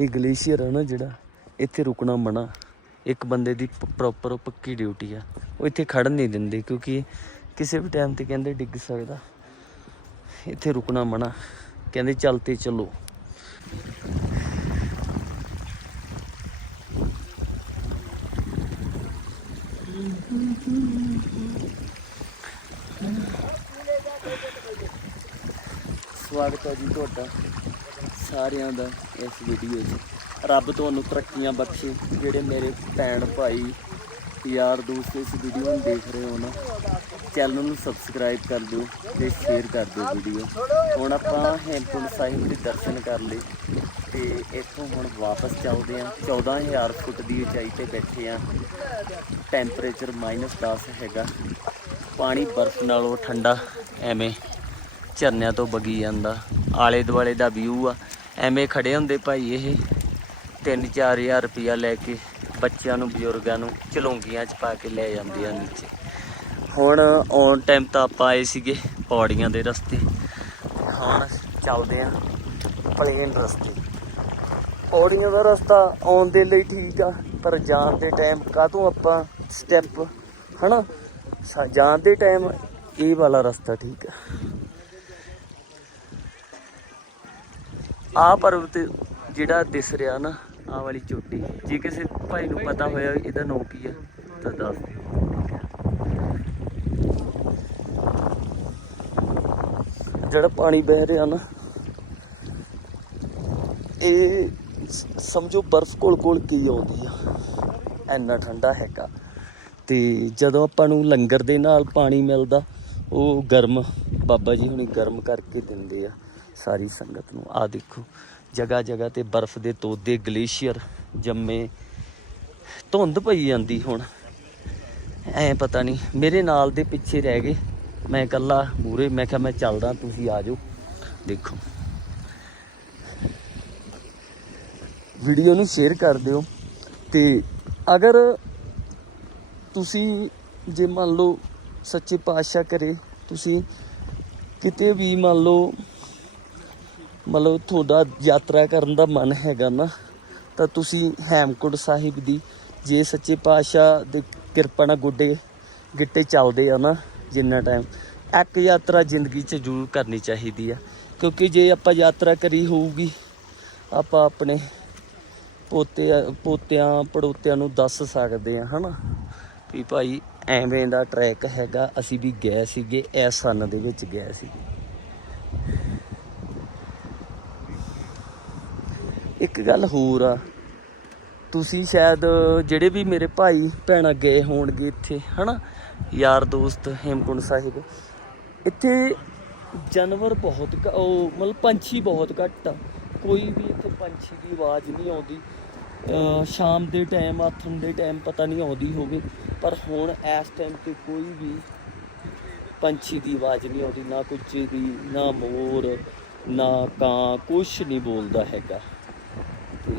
ਇਹ ਗਲੇਸ਼ੀਅਰ ਆ ਨਾ ਜਿਹੜਾ, ਇੱਥੇ ਰੁਕਣਾ ਮਨਾ। ਇੱਕ ਬੰਦੇ ਦੀ ਪ੍ਰੋਪਰ ਪੱਕੀ ਡਿਊਟੀ ਆ। ਉਹ ਇੱਥੇ ਖੜਨ ਨਹੀਂ ਦਿੰਦੇ ਕਿਉਂਕਿ ਕਿਸੇ ਵੀ ਟਾਈਮ ਤੇ ਕਹਿੰਦੇ ਡਿੱਗ ਸਕਦਾ। ਇੱਥੇ ਰੁਕਣਾ ਮਨਾ। ਕਹਿੰਦੇ ਚਲਤੇ ਚੱਲੋ। ਸਵਾਗਤ ਹੈ ਜੀ ਤੁਹਾਡਾ। ਸਾਰਿਆਂ ਦਾ ਇਸ ਵੀਡੀਓ 'ਚ। ਰੱਬ ਤੁਹਾਨੂੰ ਤਰੱਕੀਆਂ ਬਖਸ਼ੇ। ਜਿਹੜੇ ਮੇਰੇ ਭੈਣ ਭਾਈ ਯਾਰ ਦੋਸਤ ਇਸ ਵੀਡੀਓ ਨੂੰ ਦੇਖ ਰਹੇ ਹੋ ਨਾ ਚੈਨਲ ਨੂੰ ਸਬਸਕ੍ਰਾਈਬ ਕਰ ਦਿਓ ਤੇ ਸ਼ੇਅਰ ਕਰ ਦਿਓ ਵੀਡੀਓ ਹੁਣ ਆਪਾਂ ਹੇਮਕੁੰਟ ਸਾਹਿਬ ਦੇ ਦਰਸ਼ਨ ਕਰ ਲਏ ਤੇ ਇੱਥੋਂ ਹੁਣ ਵਾਪਸ ਚੱਲਦੇ ਆਂ 14000 ਫੁੱਟ ਦੀ ਉਚਾਈ ਤੇ ਬੈਠੇ ਆਂ ਟੈਂਪਰੇਚਰ -10 ਹੈਗਾ। ਪਾਣੀ ਬਰਫ਼ ਨਾਲੋਂ ਠੰਡਾ ਐਵੇਂ ਝਰਨਿਆਂ ਤੋਂ ਵਗੀ ਜਾਂਦਾ। ਆਲੇ ਦੁਆਲੇ ਦਾ ਵਿਊ ਆ। ਐਵੇਂ ਖੜੇ ਹੁੰਦੇ ਭਾਈ ਇਹ। 3-4000 ਰੁਪਇਆ ਲੈ ਕੇ ਬੱਚਿਆਂ ਨੂੰ, ਬਜ਼ੁਰਗਾਂ ਨੂੰ ਚਲੌਂਗੀਆਂ 'ਚ ਪਾ ਕੇ ਲੈ ਜਾਂਦੇ ਆ ਨੀਚੇ। ਹੁਣ ਔਨ ਟਾਈਮ ਤਾਂ ਆਪਾਂ ਆਏ ਸੀਗੇ ਪੌੜੀਆਂ ਦੇ ਰਸਤੇ। ਹੁਣ ਚੱਲਦੇ ਆ ਪਲੇਨ ਰਸਤੇ। ਪੌੜੀਆਂ ਦਾ ਰਸਤਾ ਆਉਣ ਦੇ ਲਈ ਠੀਕ ਆ, ਪਰ ਜਾਣ ਦੇ ਟਾਈਮ ਕਾਹਤੋਂ ਆਪਾਂ ਸਟੈਪ ਹਨਾ? ਸਾ- ਜਾਣ ਦੇ ਟਾਈਮ ਇਹ ਵਾਲਾ ਰਸਤਾ ਠੀਕ ਆ। ਆਹ ਪਰਬਤ ਜਿਹੜਾ ਦਿਸ ਰਿਹਾ ਨਾ ਆਹ ਵਾਲੀ ਚੋਟੀ, ਜੇ ਕਿਸੇ ਭਾਈ ਨੂੰ ਪਤਾ ਹੋਇਆ ਇਹਦਾ ਨਾਂ ਕੀ ਆ, ਤਾਂ ਦੱਸ ਦਿਓ। ਜਿਹੜਾ ਪਾਣੀ ਵਹਿ ਰਿਹਾ ਨਾ, ਇਹ ਸਮਝੋ ਬਰਫ਼ ਕੋਲ ਕੋਲ ਕੀ ਆਉਂਦੀ ਆ? ਇੰਨਾ ਠੰਡਾ ਹੈਗਾ। ਤੇ ਜਦੋਂ ਆਪਾਂ ਨੂੰ ਲੰਗਰ ਦੇ ਨਾਲ ਪਾਣੀ ਮਿਲਦਾ, ਉਹ ਗਰਮ, ਬਾਬਾ ਜੀ ਹੁਣੀ ਗਰਮ ਕਰਕੇ ਦਿੰਦੇ ਆ। ਸਾਰੀ ਸੰਗਤ ਨੂੰ। ਆ ਦੇਖੋ ਜਗ੍ਹਾ ਜਗ੍ਹਾ ਤੇ ਬਰਫ਼ ਦੇ ਤੋਦੇ ਗਲੇਸ਼ੀਅਰ ਜੰਮੇ। ਧੁੰਦ ਪਈ ਜਾਂਦੀ ਹੁਣ। ਐ ਪਤਾ ਨਹੀਂ, ਮੇਰੇ ਨਾਲ ਦੇ ਪਿੱਛੇ ਰਹਿ ਗਏ। ਮੈਂ ਇਕੱਲਾ ਮੂਰੇ ਮੈਂ ਕਿਹਾ, ਮੈਂ ਚੱਲਦਾ, ਤੁਸੀਂ ਆ ਜਾਓ। ਦੇਖੋ। ਵੀਡੀਓ ਨੂੰ ਸ਼ੇਅਰ ਕਰ ਦਿਓ। ਤੇ ਅਗਰ ਤੁਸੀਂ, ਜੇ ਮੰਨ ਲਓ, ਸੱਚੇ ਪਾਤਸ਼ਾਹ ਕਰੇ, ਤੁਸੀਂ ਕਿਤੇ ਵੀ ਮੰਨ ਲਓ ਮਤਲਬ ਤੁਹਾਡਾ ਯਾਤਰਾ ਕਰਨ ਦਾ ਮਨ ਹੈਗਾ ਨਾ, ਤਾਂ ਤੁਸੀਂ ਹੈਮਕੁੰਡ ਸਾਹਿਬ ਦੀ ਜੇ ਸੱਚੇ ਪਾਤਸ਼ਾਹ ਦੇ ਕਿਰਪਾ ਨਾਲ ਗੋਡੇ ਗਿੱਟੇ ਚੱਲਦੇ ਆ ਨਾ ਜਿੰਨਾ ਟਾਈਮ ਇੱਕ ਯਾਤਰਾ ਜ਼ਿੰਦਗੀ 'ਚ ਜ਼ਰੂਰ ਕਰਨੀ ਚਾਹੀਦੀ ਆ। ਕਿਉਂਕਿ ਜੇ ਆਪਾਂ ਯਾਤਰਾ ਕਰੀ ਹੋਊਗੀ, ਆਪਾਂ ਆਪਣੇ ਪੋਤੇ, ਪੋਤਿਆਂ, ਪੜੋਤਿਆਂ ਨੂੰ ਦੱਸ ਸਕਦੇ ਆ, ਹਨਾ? ਵੀ ਭਾਈ ਐਵੇਂ ਦਾ ਟਰੈਕ ਹੈਗਾ, ਅਸੀਂ ਵੀ ਗਏ ਸੀਗੇ ਇਸ ਸਨ ਦੇ ਵਿੱਚ ਗਏ ਸੀਗੇ। ਇੱਕ ਗੱਲ ਹੋਰ ਆ। ਤੁਸੀਂ ਸ਼ਾਇਦ ਜਿਹੜੇ ਵੀ ਮੇਰੇ ਭਾਈ ਭੈਣਾਂ ਗਏ ਹੋਣਗੇ ਇੱਥੇ, ਹਨਾ? ਯਾਰ ਦੋਸਤ ਹੇਮਕੁੰਡ ਸਾਹਿਬ। ਇੱਥੇ ਜਾਨਵਰ ਬਹੁਤ ਉਹ ਮਤਲਬ ਪੰਛੀ ਬਹੁਤ ਘੱਟ ਆ। ਕੋਈ ਵੀ ਇੱਥੇ ਪੰਛੀ ਦੀ ਆਵਾਜ਼ ਨਹੀਂ ਆਉਂਦੀ। ਸ਼ਾਮ ਦੇ ਟਾਈਮ, ਆਥਣ ਦੇ ਟਾਈਮ ਪਤਾ ਨਹੀਂ ਆਉਂਦੀ ਹੋਵੇ। ਪਰ ਹੁਣ ਇਸ ਟਾਈਮ ਤੇ ਕੋਈ ਵੀ ਪੰਛੀ ਦੀ ਆਵਾਜ਼ ਨਹੀਂ ਆਉਂਦੀ। ਨਾ ਕੁੱਚੇ ਦੀ, ਨਾ ਮੋਰ, ਨਾ ਕਾਂ, ਕੁਛ ਨਹੀਂ ਬੋਲਦਾ ਹੈਗਾ। ਤੇ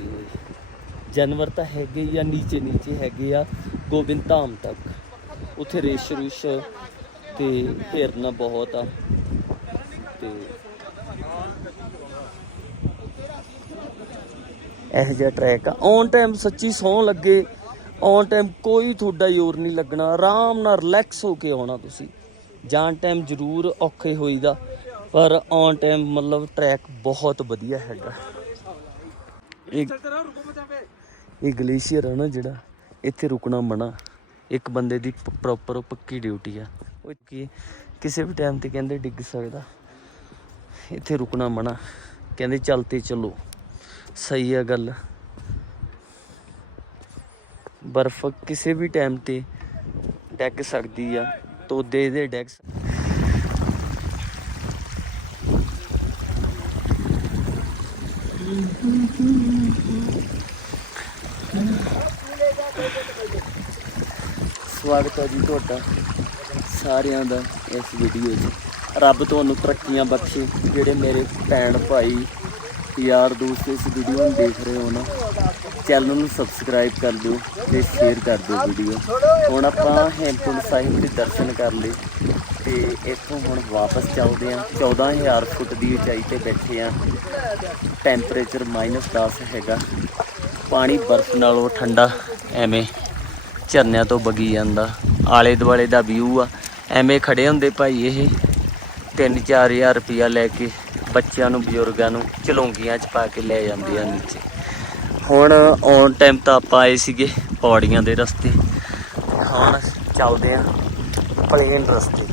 ਜਾਨਵਰ ਤਾਂ ਹੈਗੇ ਹੀ ਆ, ਨੀਚੇ ਨੀਚੇ ਹੈਗੇ ਆ, ਗੋਬਿੰਦ ਧਾਮ ਤੱਕ। ਉੱਥੇ ਰੇਸ਼ ਰੁਸ਼ ਤੇ ਹਿਰਨ ਬਹੁਤ ਆ। ਤੇ ਇਹ ਜਿਹਾ ਟਰੈਕ ਆ। ਔਨ ਟਾਈਮ ਸੱਚੀ ਸੌਂ ਲੱਗੇ। ਔਨ ਟਾਈਮ ਕੋਈ ਤੁਹਾਡਾ ਜ਼ੋਰ ਨਹੀਂ ਲੱਗਣਾ। ਆਰਾਮ ਨਾਲ ਰਿਲੈਕਸ ਹੋ ਕੇ ਆਉਣਾ ਤੁਸੀਂ। ਜਾਣ ਟਾਈਮ ਜ਼ਰੂਰ ਔਖੇ ਹੋਈਦਾ। ਪਰ ਔਨ ਟਾਈਮ ਮਤਲਬ ਟਰੈਕ ਬਹੁਤ ਵਧੀਆ ਹੈਗਾ। ਇਹ ਇਹ ਗਲੇਸ਼ੀਅਰ ਆ ਨਾ ਜਿਹੜਾ, ਇੱਥੇ ਰੁਕਣਾ ਮਨਾ। ਇੱਕ ਬੰਦੇ ਦੀ ਪ੍ਰੋਪਰ ਪੱਕੀ ਡਿਊਟੀ ਆ। ਉਹ ਕੀ ਕਿਸੇ ਵੀ ਟਾਈਮ ਤੇ ਕਹਿੰਦੇ ਡਿੱਗ ਸਕਦਾ। ਇੱਥੇ ਰੁਕਣਾ ਮਨਾ। ਕਹਿੰਦੇ ਚਲਤੇ ਚੱਲੋ। ਸਹੀ ਆ ਗੱਲ। ਬਰਫ਼ ਕਿਸੇ ਵੀ ਟਾਈਮ ਤੇ ਡਿੱਗ ਸਕਦੀ ਆ। ਤੋਦੇ ਇਹਦੇ ਡਿੱਗ ਸਵਾਗਤ ਹੈ ਜੀ ਤੁਹਾਡਾ ਸਾਰਿਆਂ ਦਾ ਇਸ ਵੀਡੀਓ 'ਚ। ਰੱਬ ਤੁਹਾਨੂੰ ਤਰੱਕੀਆਂ ਬਖਸ਼ੇ, ਜਿਹੜੇ ਮੇਰੇ ਭੈਣ ਭਾਈ ਯਾਰ ਦੋਸਤ ਇਸ ਵੀਡੀਓ ਨੂੰ ਦੇਖ ਰਹੇ ਹੋ ਨਾ ਚੈਨਲ ਨੂੰ ਸਬਸਕ੍ਰਾਈਬ ਕਰ ਦਿਓ ਤੇ ਸ਼ੇਅਰ ਕਰ ਦਿਓ ਵੀਡੀਓ ਹੁਣ ਆਪਾਂ ਹੇਮਕੁੰਟ ਸਾਹਿਬ ਦੇ ਦਰਸ਼ਨ ਕਰ ਲਏ ਤੇ ਤੇ ਇੱਥੋਂ ਹੁਣ ਵਾਪਸ ਚੱਲਦੇ ਆ 14000 ਫੁੱਟ ਦੀ ਉਚਾਈ ਤੇ ਬੈਠੇ ਆ ਟੈਂਪਰੇਚਰ -10 ਹੈਗਾ। ਪਾਣੀ ਬਰਫ਼ ਨਾਲੋਂ ਠੰਡਾ ਐਵੇਂ ਝਰਨਿਆਂ ਤੋਂ ਵਗੀ ਜਾਂਦਾ। ਆਲੇ ਦੁਆਲੇ ਦਾ ਵਿਊ ਆ। ਐਵੇਂ ਖੜੇ ਹੁੰਦੇ ਭਾਈ ਇਹ। 3-4000 ਰੁਪਇਆ ਲੈ ਕੇ ਬੱਚਿਆਂ ਨੂੰ, ਬਜ਼ੁਰਗਾਂ ਨੂੰ ਚਲੌਂਗੀਆਂ 'ਚ ਪਾ ਕੇ ਲੈ ਜਾਂਦੇ ਆ ਨੀਚੇ। ਹੁਣ ਔਨ ਟਾਈਮ ਤਾਂ ਆਪਾਂ ਆਏ ਸੀਗੇ ਪੌੜੀਆਂ ਦੇ ਰਸਤੇ। ਹੁਣ ਚੱਲਦੇ ਆ ਪਲੇਨ ਰਸਤੇ।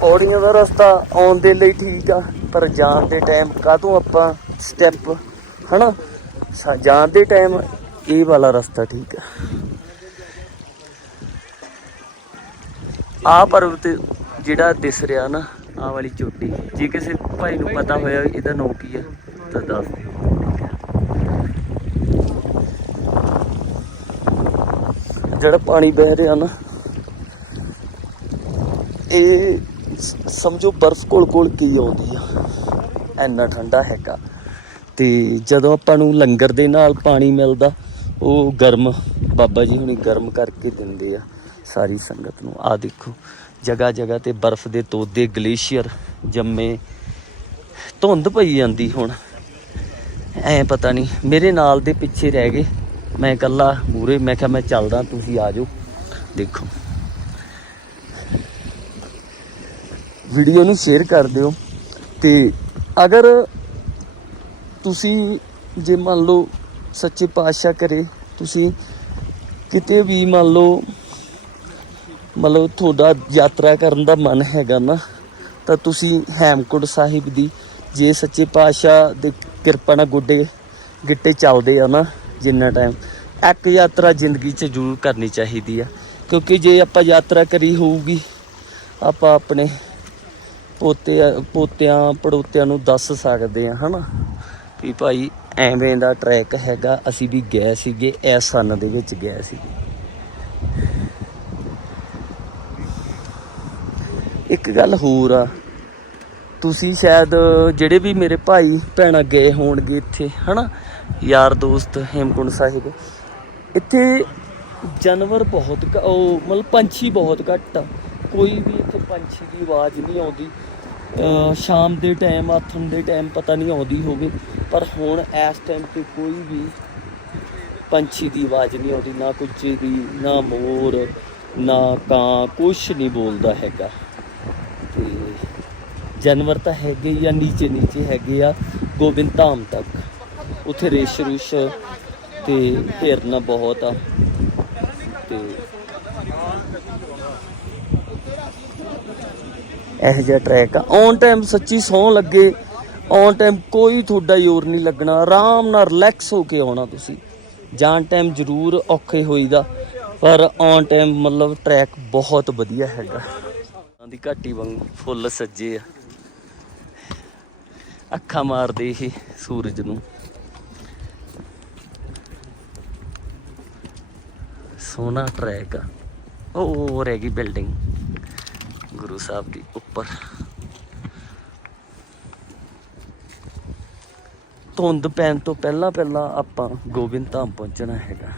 ਪੌੜੀਆਂ ਦਾ ਰਸਤਾ ਆਉਣ ਦੇ ਲਈ ਠੀਕ ਆ, ਪਰ ਜਾਣ ਦੇ ਟਾਈਮ ਕਾਹਤੋਂ ਆਪਾਂ ਸਟੈਪ ਹਨਾ? ਸਾ- ਜਾਣ ਦੇ ਟਾਈਮ ਇਹ ਵਾਲਾ ਰਸਤਾ ਠੀਕ ਆ। ਆ ਪਰਬਤ ਜਿਹੜਾ ਦਿਸ ਰਿਹਾ ਨਾ ਆ ਵਾਲੀ ਚੋਟੀ, ਜੇ ਕਿਸੇ ਭਾਈ ਨੂੰ ਪਤਾ ਹੋਇਆ ਇਹਦਾ ਨਾਂ ਕੀ ਆ, ਤਾਂ ਦੱਸ ਦਿਓ। ਜਿਹੜਾ ਪਾਣੀ ਵਹਿ ਰਿਹਾ ਨਾ, ਇਹ ਸਮਝੋ ਬਰਫ਼ ਕੋਲ ਕੋਲ ਕੀ ਆਉਂਦੀ ਆ। ਇੰਨਾ ਠੰਡਾ ਹੈਗਾ। ਤੇ ਜਦੋਂ ਆਪਾਂ ਨੂੰ ਲੰਗਰ ਦੇ ਨਾਲ ਪਾਣੀ ਮਿਲਦਾ, ਉਹ ਗਰਮ, ਬਾਬਾ ਜੀ ਹੁਣੀ ਗਰਮ ਕਰਕੇ ਦਿੰਦੇ ਆ ਸਾਰੀ ਸੰਗਤ ਨੂੰ। ਆ ਦੇਖੋ ਜਗ੍ਹਾ ਜਗ੍ਹਾ ਤੇ ਬਰਫ਼ ਦੇ ਤੋਦੇ ਗਲੇਸ਼ੀਅਰ ਜੰਮੇ। ਧੁੰਦ ਪਈ ਜਾਂਦੀ ਹੁਣ। ਐ ਪਤਾ ਨਹੀਂ, ਮੇਰੇ ਨਾਲ ਦੇ ਪਿੱਛੇ ਰਹਿ ਗਏ। ਮੈਂ ਇਕੱਲਾ ਮੂਰੇ ਮੈਂ ਕਿਹਾ ਮੈਂ ਚੱਲਦਾ, ਤੁਸੀਂ ਆ ਜਾਓ। ਦੇਖੋ। ਵੀਡੀਓ ਨੂੰ ਸ਼ੇਅਰ ਕਰ ਦਿਓ। ਤੇ ਅਗਰ ਤੁਸੀਂ ਜੇ ਮੰਨ ਲਓ ਸੱਚੇ ਪਾਤਸ਼ਾਹ ਕਰੇ, ਤੁਸੀਂ ਕਿਤੇ ਵੀ ਮੰਨ ਲਓ ਮਤਲਬ ਤੁਹਾਡਾ ਯਾਤਰਾ ਕਰਨ ਦਾ ਮਨ ਹੈਗਾ ਨਾ, ਤਾਂ ਤੁਸੀਂ ਹੈਮਕੁੰਡ ਸਾਹਿਬ ਦੀ ਜੇ ਸੱਚੇ ਪਾਤਸ਼ਾਹ ਦੇ ਕਿਰਪਾ ਨਾਲ ਗੁੱਡੇ, ਗਿੱਟੇ ਚੱਲਦੇ ਆ ਨਾ, ਜਿੰਨਾ ਟਾਈਮ ਇੱਕ ਯਾਤਰਾ ਜ਼ਿੰਦਗੀ 'ਚ ਜ਼ਰੂਰ ਕਰਨੀ ਚਾਹੀਦੀ ਆ। ਕਿਉਂਕਿ ਜੇ ਆਪਾਂ ਯਾਤਰਾ ਕਰੀ ਹੋਊਗੀ, ਆਪਾਂ ਆਪਣੇ ਪੋਤੇ, ਪੋਤਿਆਂ, ਪੜੋਤਿਆਂ ਨੂੰ ਦੱਸ ਸਕਦੇ ਆ, ਹਨਾ। ਵੀ ਭਾਈ ਐਵੇਂ ਦਾ ਟਰੈਕ ਹੈਗਾ, ਅਸੀਂ ਵੀ ਗਏ ਸੀਗੇ ਇਸ ਸਨ ਦੇ ਵਿੱਚ ਗਏ ਸੀਗੇ। ਇੱਕ ਗੱਲ ਹੋਰ ਆ, ਤੁਸੀਂ ਸ਼ਾਇਦ ਜਿਹੜੇ ਵੀ ਮੇਰੇ ਭਾਈ ਭੈਣਾਂ ਗਏ ਹੋਣਗੇ ਇੱਥੇ, ਹਨਾ? ਯਾਰ ਦੋਸਤ ਹੇਮਕੁੰਡ ਸਾਹਿਬ, ਇੱਥੇ ਜਾਨਵਰ ਬਹੁਤ ਉਹ ਮਤਲਬ ਪੰਛੀ ਬਹੁਤ ਘੱਟ ਆ। ਕੋਈ ਵੀ ਇੱਥੇ ਪੰਛੀ ਦੀ ਆਵਾਜ਼ ਨਹੀਂ ਆਉਂਦੀ। ਸ਼ਾਮ ਦੇ ਟਾਈਮ ਆਥਣ ਦੇ ਟਾਈਮ ਪਤਾ ਨਹੀਂ ਆਉਂਦੀ ਹੋਵੇ, ਪਰ ਹੁਣ ਇਸ ਟਾਈਮ ਤੇ ਕੋਈ ਵੀ ਪੰਛੀ ਦੀ ਆਵਾਜ਼ ਨਹੀਂ ਆਉਂਦੀ, ਨਾ ਕੁੱਜੇ ਦੀ, ਨਾ ਮੋਰ, ਨਾ ਕਾਂ, ਕੁਛ ਨਹੀਂ ਬੋਲਦਾ ਹੈਗਾ। ਤੇ ਜਾਨਵਰ ਤਾਂ ਹੈਗੇ ਹੀ ਆ ਨੀਚੇ ਨੀਚੇ ਹੈਗੇ ਆ, ਗੋਬਿੰਦ ਧਾਮ ਤੱਕ। ਉੱਥੇ ਰੇਸ਼ ਰੁਸ਼ ਤੇ ਹਿਰਨਾ ਬਹੁਤ ਆ ਤੇ ਇਹੋ ਜਿਹਾ ਟਰੈਕ ਆ। ਔਨ ਟਾਈਮ ਸੱਚੀ ਸੌਂ ਲੱਗੇ। ਔਨ ਟਾਈਮ ਕੋਈ ਤੁਹਾਡਾ ਜ਼ੋਰ ਨਹੀਂ ਲੱਗਣਾ। ਆਰਾਮ ਨਾਲ ਰਿਲੈਕਸ ਹੋ ਕੇ ਆਉਣਾ ਤੁਸੀਂ। ਜਾਣ ਟਾਈਮ ਜ਼ਰੂਰ ਔਖੇ ਹੋਈਦਾ। ਪਰ ਔਨ ਟਾਈਮ ਮਤਲਬ ਟਰੈਕ ਬਹੁਤ ਵਧੀਆ ਹੈਗਾ। ਦੀ ਘਾਟੀ ਵਾਂਗ ਫੁੱਲ ਸੱਜੇ ਆ। ਅੱਖਾਂ ਮਾਰਦੇ ਇਹ ਸੂਰਜ ਨੂੰ। ਸੋਹਣਾ ਟਰੈਕ ਆ। ਉਹ ਰਹਿ ਗਈ ਬਿਲਡਿੰਗ ਗੁਰੂ ਸਾਹਿਬ ਦੀ ਉੱਪਰ। ਧੁੰਦ ਪੈਣ ਤੋਂ ਪਹਿਲਾਂ ਪਹਿਲਾਂ ਆਪਾਂ ਗੋਬਿੰਦ ਧਾਮ ਪਹੁੰਚਣਾ ਹੈਗਾ।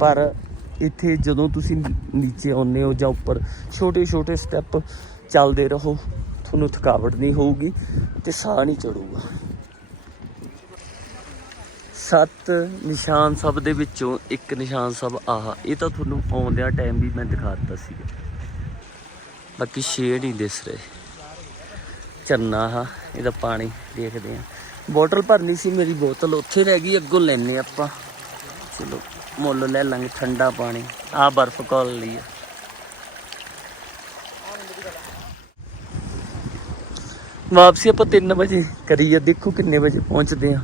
ਪਰ ਇੱਥੇ ਜਦੋਂ ਤੁਸੀਂ ਨੀਚੇ ਆਉਂਦੇ ਹੋ ਜਾਂ ਉੱਪਰ ਛੋਟੇ ਛੋਟੇ ਸਟੈਪ ਚੱਲਦੇ ਰਹੋ, ਤੁਹਾਨੂੰ ਥਕਾਵਟ ਨਹੀਂ ਹੋਊਗੀ ਤੇ ਸਾਹ ਨਹੀਂ ਚੜੂਗਾ ਸੱਤ ਨਿਸ਼ਾਨ ਸਭ ਦੇ ਵਿੱਚੋਂ ਇੱਕ ਨਿਸ਼ਾਨ ਸਭ ਆਹ, ਇਹ ਤਾਂ ਤੁਹਾਨੂੰ ਆਉਂਦਿਆਂ ਟਾਈਮ ਵੀ ਮੈਂ ਦਿਖਾ ਦਿੱਤਾ ਸੀ ਬਾਕੀ ਸ਼ੇਡ ਨਹੀਂ ਦਿਸ ਰਹੇ। ਝਰਨਾ ਆ ਇਹਦਾ ਪਾਣੀ ਦੇਖਦੇ ਆ। ਬੋਤਲ ਭਰਨੀ ਸੀ ਮੇਰੀ ਬੋਤਲ, ਉੱਥੇ ਰਹਿ ਗਈ, ਅੱਗੋਂ ਲੈਨੇ ਆਪਾਂ। ਚਲੋ, ਮੁੱਲ ਲੈ ਲਾਂਗੇ, ਠੰਡਾ ਪਾਣੀ। ਆ ਬਰਫ਼ ਕੋਲ ਲਈ ਆ। ਵਾਪਸੀ ਆਪਾਂ 3 ਵਜੇ ਕਰੀ ਆ ਦੇਖੋ ਕਿੰਨੇ ਵਜੇ ਪਹੁੰਚਦੇ ਆ।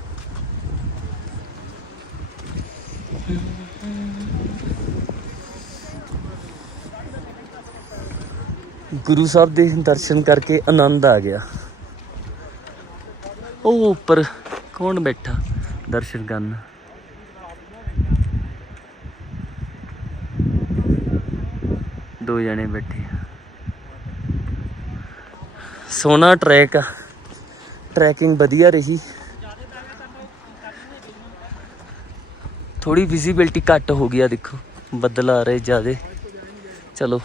ਗੁਰੂ ਸਾਹਿਬ ਦੇ ਦਰਸ਼ਨ ਕਰਕੇ ਆਨੰਦ ਆ ਗਿਆ। ਉਹ ਉੱਪਰ ਕੌਣ ਬੈਠਾ ਦਰਸ਼ਨ ਕਰਨ? ਦੋ ਜਣੇ ਬੈਠੇ। ਆ ਸੋਹਣਾ ਟਰੈਕ ਆ। ਟਰੈਕਿੰਗ ਵਧੀਆ ਰਹੀ। ਥੋੜੀ ਵਿਜ਼ਿਬਿਲਟੀ ਘੱਟ ਹੋ ਗਿਆ ਦੇਖੋ। ਬੱਦਲ ਆ ਰਹੇ ਜਿਆਦੇ। ਚਲੋ।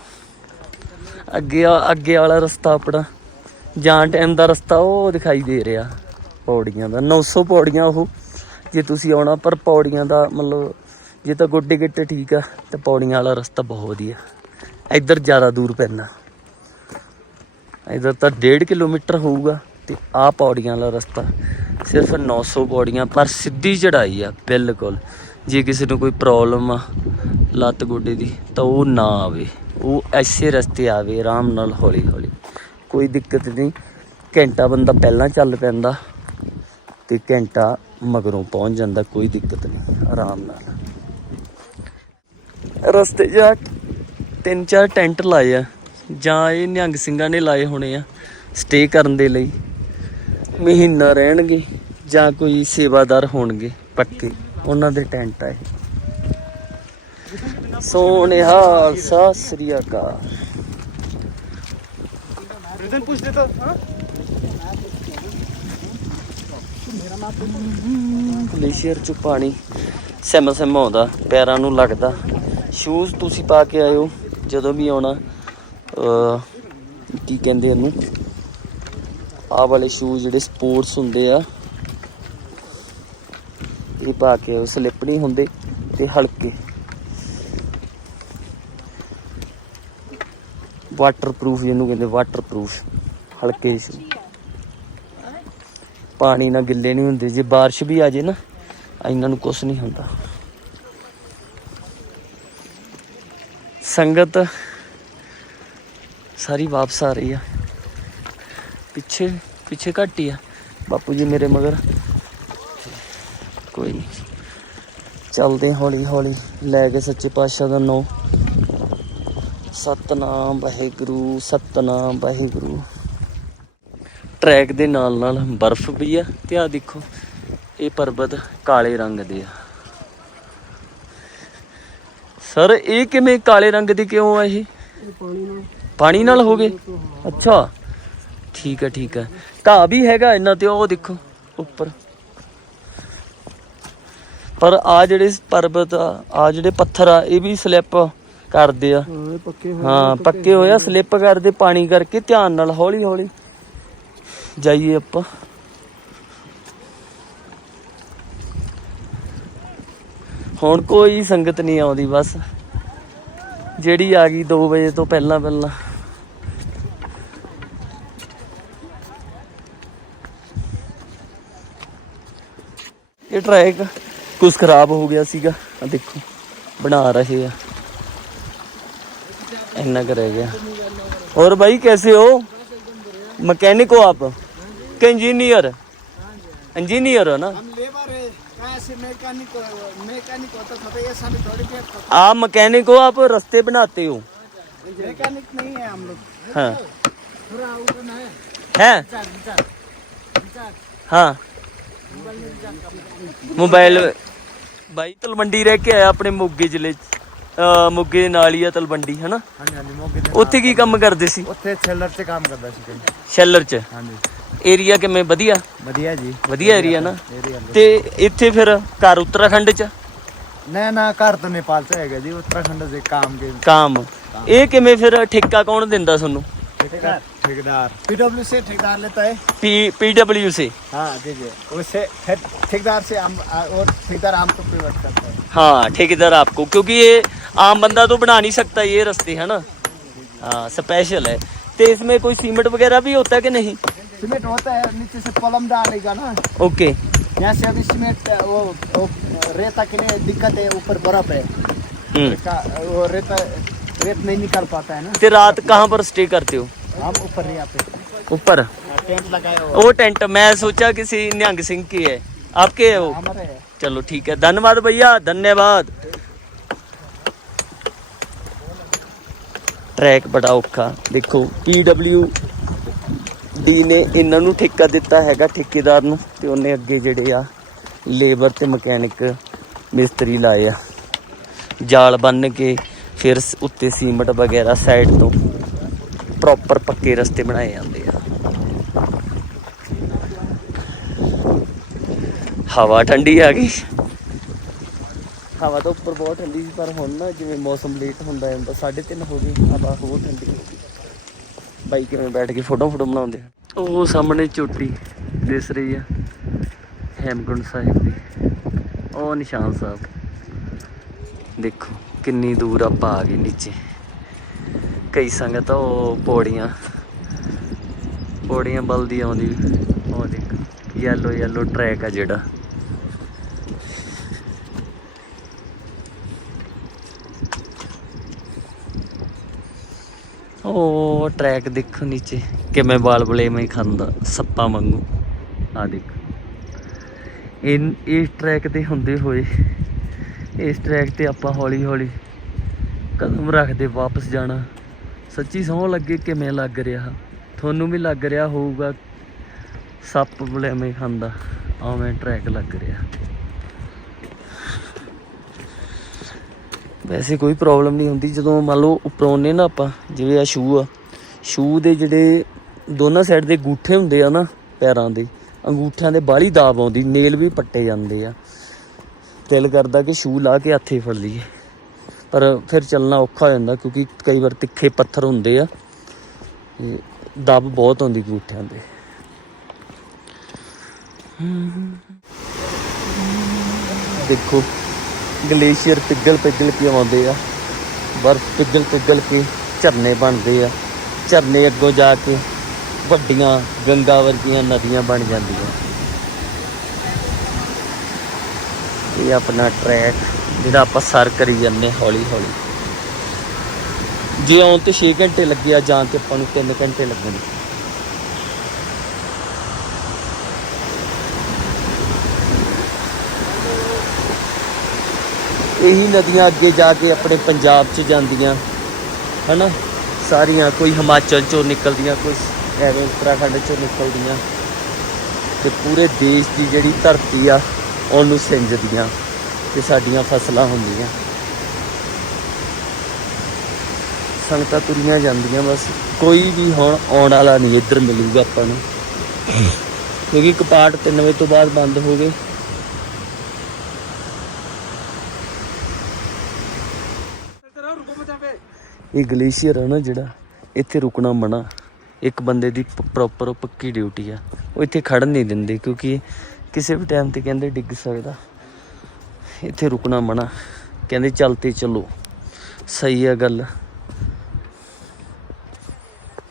ਅੱਗੇ ਆ- ਅੱਗੇ ਵਾਲਾ ਰਸਤਾ ਆਪਣਾ। ਜਾਣ ਟਾਈਮ ਦਾ ਰਸਤਾ ਉਹ ਦਿਖਾਈ ਦੇ ਰਿਹਾ, ਪੌੜੀਆਂ ਦਾ। 900 ਪੌੜੀਆਂ ਉਹ। ਜੇ ਤੁਸੀਂ ਆਉਣਾ ਪਰ ਪੌੜੀਆਂ ਦਾ ਮਤਲਬ ਜੇ ਤਾਂ ਗੋਡੇ ਗਿੱਟੇ ਠੀਕ ਆ, ਤਾਂ ਪੌੜੀਆਂ ਵਾਲਾ ਰਸਤਾ ਬਹੁਤ ਵਧੀਆ। ਇੱਧਰ ਜ਼ਿਆਦਾ ਦੂਰ ਪੈਣਾ ਇੱਧਰ ਤਾਂ 1.5 ਕਿਲੋਮੀਟਰ ਹੋਊਗਾ ਤੇ ਆਹ ਪੌੜੀਆਂ ਵਾਲਾ ਰਸਤਾ ਸਿਰਫ 900 ਪੌੜੀਆਂ ਪਰ ਸਿੱਧੀ ਚੜਾਈ ਆ, ਬਿਲਕੁਲ। ਜੇ ਕਿਸੇ ਨੂੰ ਕੋਈ ਪ੍ਰੋਬਲਮ ਆ ਲੱਤ ਗੋਡੇ ਦੀ, ਤਾਂ ਉਹ ਨਾ ਆਵੇ। ਉਹ ਐਸੇ ਰਸਤੇ ਆਵੇ, ਆਰਾਮ ਨਾਲ ਹੌਲੀ ਹੌਲੀ ਕੋਈ ਦਿੱਕਤ ਨਹੀਂ। ਘੰਟਾ ਬੰਦਾ ਪਹਿਲਾਂ ਚੱਲ ਪੈਂਦਾ ਤੇ ਘੰਟਾ ਮਗਰੋਂ ਪਹੁੰਚ ਜਾਂਦਾ, ਕੋਈ ਦਿੱਕਤ ਨਹੀਂ। ਆਰਾਮ ਨਾਲ। ਰਸਤੇ 'ਚ ਤਿੰਨ ਚਾਰ ਟੈਂਟ ਲਾਏ ਆ। ਜਾਂ ਇਹ ਨਿਹੰਗ ਸਿੰਘਾਂ ਨੇ ਲਾਏ ਹੋਣੇ ਆ ਸਟੇ ਕਰਨ ਦੇ ਲਈ। ਮਹੀਨਾ ਰਹਿਣਗੇ ਜਾਂ ਕੋਈ ਸੇਵਾਦਾਰ ਹੋਣਗੇ, ਪੱਕੇ। ਉਹਨਾਂ ਦੇ ਟੈਂਟ ਆ ਇਹ। ਸੋਨੇਹਾਲ ਸਤਿ ਸ੍ਰੀ ਅਕਾਲ। ਰਿਦਨ ਪੁੱਛ ਦੇਤਾ ਹਾਂ? ਗਲੇਸ਼ੀਅਰ ਚ ਪਾਣੀ ਸੈਮ ਸੈਮ ਆਉਂਦਾ ਪੈਰਾਂ ਨੂੰ ਲੱਗਦਾ। ਸ਼ੂਜ਼ ਤੁਸੀਂ ਪਾ ਕੇ ਆਇਓ ਜਦੋਂ ਵੀ ਆਉਣਾ ਕੀ ਕਹਿੰਦੇ ਇਹਨੂੰ? ਆ ਵਾਲੇ ਸ਼ੂਜ਼ ਜਿਹੜੇ ਸਪੋਰਟਸ ਹੁੰਦੇ ਆ ਇਹ ਪਾ ਕੇ ਆਇਓ ਸਲਿੱਪ ਨਹੀਂ ਹੁੰਦੇ ਤੇ ਹਲਕੇ। ਵਾਟਰਪ੍ਰੂਫ ਜਿਹਨੂੰ ਕਹਿੰਦੇ ਵਾਟਰਪ੍ਰੂਫ ਹਲਕੇ ਪਾਣੀ ਨਾਲ ਗਿੱਲੇ ਨਹੀਂ ਹੁੰਦੇ। ਜੇ ਬਾਰਿਸ਼ ਵੀ ਆ ਜੇ ਨਾ ਇਹਨਾਂ ਨੂੰ ਕੁਝ ਨਹੀਂ ਹੁੰਦਾ। ਸੰਗਤ ਸਾਰੀ ਵਾਪਸ ਆ ਰਹੀ ਆ। ਪਿੱਛੇ ਪਿੱਛੇ ਘੱਟ ਹੀ ਆ। ਬਾਪੂ ਜੀ ਮੇਰੇ ਮਗਰ। ਕੋਈ ਨਹੀਂ ਚੱਲਦੇ ਹੌਲੀ ਹੌਲੀ। ਲੈ ਕੇ ਸੱਚੇ ਪਾਤਸ਼ਾਹ ਦਾ ਨਾਮ ਸਤਨਾਮ ਵਾਹਿਗੁਰੂ ਸਤਨਾਮ ਵਾਹਿਗੁਰੂ। ਟਰੈਕ ਦੇ ਨਾਲ ਨਾਲ ਬਰਫ਼ ਵੀ ਆ ਤੇ ਆ ਦੇਖੋ, ਇਹ ਪਰਬਤ ਕਾਲੇ ਰੰਗ ਦੇ ਆ। ਸਰ, ਇਹ ਕਿਵੇਂ ਕਾਲੇ ਰੰਗ ਦੇ ਕਿਉਂ ਆ ਇਹ? ਪਾਣੀ ਨਾਲ ਹੋ ਗਏ? ਅੱਛਾ। ਠੀਕ ਹੈ ਠੀਕ ਹੈ ਘਾਹ ਵੀ ਹੈਗਾ ਇਹਨਾਂ ਤੇ ਉਹ ਦੇਖੋ, ਉੱਪਰ। ਪਰ ਆ ਜਿਹੜੇ ਪਰਬਤ ਆ ਆਹ ਜਿਹੜੇ ਪੱਥਰ ਆ ਇਹ ਵੀ ਸਲਿਪ ਕਰਦੇ ਆ। ਹਾਂ ਪੱਕੇ ਹੋਏ ਆ ਸਲਿਪ ਕਰਦੇ ਪਾਣੀ ਕਰਕੇ ਧਿਆਨ ਨਾਲ ਹੌਲੀ ਹੌਲੀ ਜਾਈਏ ਆਪਾਂ। ਹੁਣ ਕੋਈ ਸੰਗਤ ਨਹੀਂ ਆਉਂਦੀ ਬਸ। ਜਿਹੜੀ ਆ ਗਈ 2 ਵਜੇ ਤੋਂ ਪਹਿਲਾਂ ਪਹਿਲਾਂ। ਇਹ ਟਰੈਕ ਕੁਝ ਖਰਾਬ ਹੋ ਗਿਆ ਸੀਗਾ ਆ ਦੇਖੋ ਬਣਾ ਰਹੇ ਆ ਇੰਨਾ ਕਰ ਰਹਿ ਗਿਆ और भाई कैसे हो मैकेनिक हो आप के इंजीनियर इंजीनियर हो ना हम लेबर है कहाँ से मैकेनिक मैकेनिक होता था तो ये साल थोड़ी देर था आप मैकेनिक हो आप रास्ते बनाते हो मैकेनिक नहीं है हम लोग हाँ थोड़ा ऊपर है हैं विचार ਬਾਈ ਤਲਵੰਡੀ ਰਹਿ ਕੇ ਆਇਆ ਆਪਣੇ ਮੋਗੇ ਜ਼ਿਲ੍ਹੇ ਚ। ਮੋਗੇ ਦੇ ਨਾਲ ਹੀ ਆ ਤਲਵੰਡੀ ਹਨਾ? ਉੱਥੇ ਕੀ ਕੰਮ ਕਰਦੇ ਸੀ? ਉੱਥੇ ਸੈਲਰ 'ਚ ਕੰਮ ਕਰਦਾ ਸੀ ਕੋਈ। ਸ਼ੈਲਰ ਚ? ਹਾਂਜੀ। ਏਰੀਆ ਕਿਵੇਂ? ਵਧੀਆ? ਵਧੀਆ ਜੀ। ਵਧੀਆ ਏਰੀਆ ਨਾ? ਤੇ ਇੱਥੇ ਫਿਰ ਘਰ ਉੱਤਰਾਖੰਡ ਚ? ਨਾ ਨਾ ਘਰ ਤਾਂ ਨੇਪਾਲ 'ਚ ਹੈਗਾ ਜੀ ਉੱਤਰਾਖੰਡ ਦੇ ਕੰਮ। ਕੇ ਕੰਮ। ਇਹ ਕਿਵੇਂ ਫਿਰ ਠੇਕਾ ਕੌਣ ਦਿੰਦਾ ਤੁਹਾਨੂੰ? ठेकेदार। पीडब्ल्यू से ठेकेदार लेता है। पी पीडब्ल्यू से। हाँ जी जी। उससे ठेकेदार से और ठेकेदार आपको पेमेंट करता है। हाँ ठेकेदार आपको क्योंकि ये आम बंदा तो बना नहीं सकता ये रास्ते है ना? हाँ स्पेशल है। तो इसमें कोई सीमेंट वगैरह भी होता है कि नहीं? सीमेंट होता है नीचे से कलम डालेगा ना। ओके यहाँ से अभी सीमेंट वो, वो रेता के लिए दिक्कत है ऊपर बर्फ़ है। हम्म। वो रेता रेत नहीं निकल पाता है ना तो रात कहाँ पर स्टे करते हो हम ऊपर नहीं आते ऊपर टेंट लगाए हो वो टेंट मैं सोचा किसी निहंग सिंह की है आपके है वो हमारे है चलो ठीक है धन्यवाद भैया धन्यवाद ਟਰੈਕ ਬੜਾ ਔਖਾ ਦੇਖੋ ਪੀਡਬਲਯੂ ਡੀ ਨੇ ਇਹਨਾਂ ਨੂੰ ਠੇਕਾ ਦਿੱਤਾ ਹੈਗਾ ਠੇਕੇਦਾਰ ਨੂੰ ਤੇ ਉਹਨੇ ਅੱਗੇ ਜਿਹੜੇ ਆ ਲੇਬਰ ਤੇ ਮਕੈਨਿਕ ਮਿਸਤਰੀ ਲਾਏ ਆ ਜਾਲ ਬੰਨ ਕੇ ਫਿਰ ਉੱਤੇ ਸੀਮਟ ਵਗੈਰਾ ਸਾਈਡ ਤੋਂ ਪ੍ਰੋਪਰ ਪੱਕੇ ਰਸਤੇ ਬਣਾਏ ਜਾਂਦੇ ਆ। ਹਵਾ ਠੰਡੀ ਆ ਗਈ। ਹਵਾ ਤਾਂ ਉੱਪਰ ਬਹੁਤ ਠੰਡੀ ਸੀ ਪਰ ਹੁਣ ਨਾ ਜਿਵੇਂ ਮੌਸਮ ਲੇਟ ਹੁੰਦਾ ਜਾਂਦਾ 3:30 ਹੋ ਗਈ ਹਵਾ ਹੋਰ ਠੰਡੀ ਹੋ ਗਈ। ਬਾਈ ਕਿਵੇਂ ਬੈਠ ਕੇ ਫੋਟੋ ਫੋਟੋ ਬਣਾਉਂਦੇ ਆ? ਉਹ ਸਾਹਮਣੇ ਚੋਟੀ ਦਿਸ ਰਹੀ ਆ ਹੈਮਕੁੰਡ ਸਾਹਿਬ ਦੀ। ਉਹ ਨਿਸ਼ਾਨ ਸਾਹਿਬ। ਦੇਖੋ। ਕਿੰਨੀ ਦੂਰ ਆਪਾਂ ਆ ਗਏ ਨੀਚੇ। ਕਈ ਸੰਗਤ ਉਹ ਪੌੜੀਆਂ ਪੌੜੀਆਂ ਬਲਦੀ ਆਉਂਦੀ ਉਹ ਦੇਖ ਯੈਲੋ ਯੈਲੋ ਟਰੈਕ ਆ ਜਿਹੜਾ। ਉਹ ਟਰੈਕ ਦੇਖੋ ਨੀਚੇ ਕਿਵੇਂ ਬਾਲ ਬਲੇਵੇਂ ਖਾਂਦਾ, ਸੱਪਾਂ ਵਾਂਗੂ। ਆ ਦੇਖ। ਇਹ ਇਸ ਟਰੈਕ ਤੇ ਹੁੰਦੇ ਹੋਏ ਇਸ ਟਰੈਕ ਤੇ ਆਪਾਂ ਹੌਲੀ ਹੌਲੀ ਕਦਮ ਰੱਖਦੇ ਵਾਪਸ ਜਾਣਾ। ਸੱਚੀ ਸੌਂ ਲੱਗੇ ਕਿਵੇਂ ਲੱਗ ਰਿਹਾ। ਤੁਹਾਨੂੰ ਵੀ ਲੱਗ ਰਿਹਾ ਹੋਊਗਾ ਸੱਪ ਬਲੇਵੇਂ ਖਾਂਦਾ। ਆਵੇਂ ਟਰੈਕ ਲੱਗ ਰਿਹਾ। ਵੈਸੇ ਕੋਈ ਪ੍ਰੋਬਲਮ ਨਹੀਂ ਹੁੰਦੀ। ਜਦੋਂ ਮੰਨ ਲਓ ਉੱਪਰੋਂ ਨੇ ਨਾ ਆਪਾਂ, ਜਿਵੇਂ ਆ ਸ਼ੂ ਆ। ਸ਼ੂ ਦੇ ਜਿਹੜੇ ਦੋਨਾਂ ਸਾਈਡ ਦੇ ਗੂਠੇ ਹੁੰਦੇ ਆ ਨਾ ਪੈਰਾਂ ਦੇ, ਅੰਗੂਠਿਆਂ ਦੇ ਬਾਹਲੀ ਦਾਬ ਆਉਂਦੀ, ਨੇਲ ਵੀ ਪੱਟੇ ਜਾਂਦੇ ਆ। ਦਿਲ ਕਰਦਾ ਕਿ ਸ਼ੂ ਲਾ ਕੇ ਹੱਥੇ ਫੜ ਲਈਏ। ਪਰ ਫਿਰ ਚੱਲਣਾ ਔਖਾ ਹੋ ਜਾਂਦਾ ਕਿਉਂਕਿ ਕਈ ਵਾਰ ਤਿੱਖੇ ਪੱਥਰ ਹੁੰਦੇ ਆ, ਤੇ ਦਬ ਬਹੁਤ ਆਉਂਦੀ ਗੂਠਿਆਂ ਦੇ ਦੇਖੋ, ਗਲੇਸ਼ੀਅਰ ਪਿਘਲ ਪਿਘਲ ਕੇ ਆਉਂਦੇ ਆ, ਬਰਫ਼ ਪਿਘਲ ਪਿਘਲ ਕੇ ਝਰਨੇ ਬਣਦੇ ਆ। ਝਰਨੇ ਅੱਗੋਂ ਜਾ ਕੇ ਵੱਡੀਆਂ ਗੰਗਾ ਵਰਗੀਆਂ ਨਦੀਆਂ ਬਣ ਜਾਂਦੀਆਂ। ਇਹ ਆਪਣਾ ਟਰੈਕ ਜਿਹੜਾ ਆਪਾਂ ਸਰ ਕਰੀ ਜਾਂਦੇ ਹੌਲੀ ਹੌਲੀ। ਜੇ ਆਉਣ ਤੇ 6 ਘੰਟੇ ਲੱਗੇ ਆ ਜਾਣ ਤੇ ਆਪਾਂ ਨੂੰ 3 ਘੰਟੇ ਲੱਗਣਗੇ ਇਹੀ ਨਦੀਆਂ ਅੱਗੇ ਜਾ ਕੇ ਆਪਣੇ ਪੰਜਾਬ 'ਚ ਜਾਂਦੀਆਂ। ਹਨਾ? ਸਾਰੀਆਂ ਕੋਈ ਹਿਮਾਚਲ 'ਚੋਂ ਨਿਕਲਦੀਆਂ, ਕੋਈ ਐਵੇਂ ਉੱਤਰਾਖੰਡ 'ਚੋਂ ਨਿਕਲਦੀਆਂ। ਤੇ ਪੂਰੇ ਦੇਸ਼ ਦੀ ਜਿਹੜੀ ਧਰਤੀ ਆ ਉਹਨੂੰ ਸਿੰਜਦੀਆਂ ਤੇ ਸਾਡੀਆਂ ਫਸਲਾਂ ਹੁੰਦੀਆਂ। ਸੰਗਤਾਂ ਤੁਰੀਆਂ ਜਾਂਦੀਆਂ, ਬਸ ਕੋਈ ਵੀ ਹੁਣ ਆਉਣ ਵਾਲਾ ਨਹੀਂ ਇੱਧਰ ਮਿਲੂਗਾ ਆਪਾਂ ਨੂੰ। ਕਿਉਂਕਿ ਕਪਾਟ 3 ਵਜੇ ਤੋਂ ਬਾਅਦ ਬੰਦ ਹੋ ਗਏ। ਇਹ ਗਲੇਸ਼ੀਅਰ ਹੈ ਨਾ ਜਿਹੜਾ, ਇੱਥੇ ਰੁਕਣਾ ਮਨਾ। ਇੱਕ ਬੰਦੇ ਦੀ ਪ੍ਰੋਪਰ ਪੱਕੀ ਡਿਊਟੀ ਆ। ਉਹ ਇੱਥੇ ਖੜਨ ਨਹੀਂ ਦਿੰਦੇ ਕਿਉਂਕਿ ਕਿਸੇ ਵੀ ਟਾਈਮ ਤੇ ਕਹਿੰਦੇ ਡਿੱਗ ਸਕਦਾ। ਇੱਥੇ ਰੁਕਣਾ ਮਨਾ। ਕਹਿੰਦੇ ਚਲਤੇ ਚੱਲੋ। ਸਹੀ ਆ ਗੱਲ।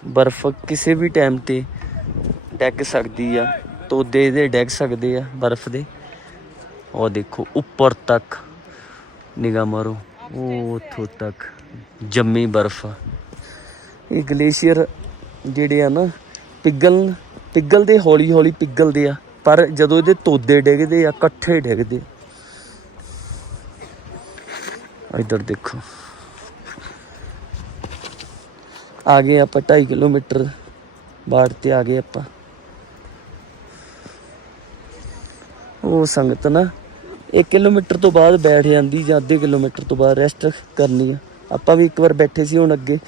ਬਰਫ਼ ਕਿਸੇ ਵੀ ਟਾਈਮ ਤੇ ਡਿੱਗ ਸਕਦੀ ਆ। ਤੋਦੇ ਦੇ ਡਿੱਗ ਸਕਦੇ ਆ ਬਰਫ਼ ਦੇ। ਉਹ ਦੇਖੋ, ਉੱਪਰ ਤੱਕ ਨਿਗਾਹ ਮਾਰੋ। ਉਹ ਉੱਥੋਂ ਤੱਕ ਜੰਮੀ ਬਰਫ਼ ਇਹ ਗਲੇਸ਼ੀਅਰ ਜਿਹੜੇ ਆ ਨਾ, ਪਿਘਲ ਪਿਘਲਦੇ ਹੌਲੀ ਹੌਲੀ ਪਿਘਲਦੇ ਆ। ਪਰ ਜਦੋਂ ਇਹਦੇ ਤੋਦੇ ਡਿੱਗਦੇ ਆ, ਇਕੱਠੇ ਡਿੱਗਦੇ ਆ। ਇੱਧਰ ਦੇਖੋ। ਆ ਗਏ ਆਪਾਂ 2.5 ਕਿਲੋਮੀਟਰ ਬਾੜ ਤੇ ਆ ਗਏ ਆਪਾਂ। ਉਹ ਸੰਗਤ ਨਾ 1 ਕਿਲੋਮੀਟਰ ਤੋਂ ਬਾਅਦ ਬੈਠ ਜਾਂਦੀ ਜਾਂ ਅੱਧੇ ਕਿਲੋਮੀਟਰ ਤੋਂ ਬਾਅਦ ਰੈਸਟ ਕਰਨੀ ਆ। ਆਪਾਂ ਵੀ ਇੱਕ ਵਾਰ ਬੈਠੇ ਸੀ ਹੁਣ ਅੱਗੇ,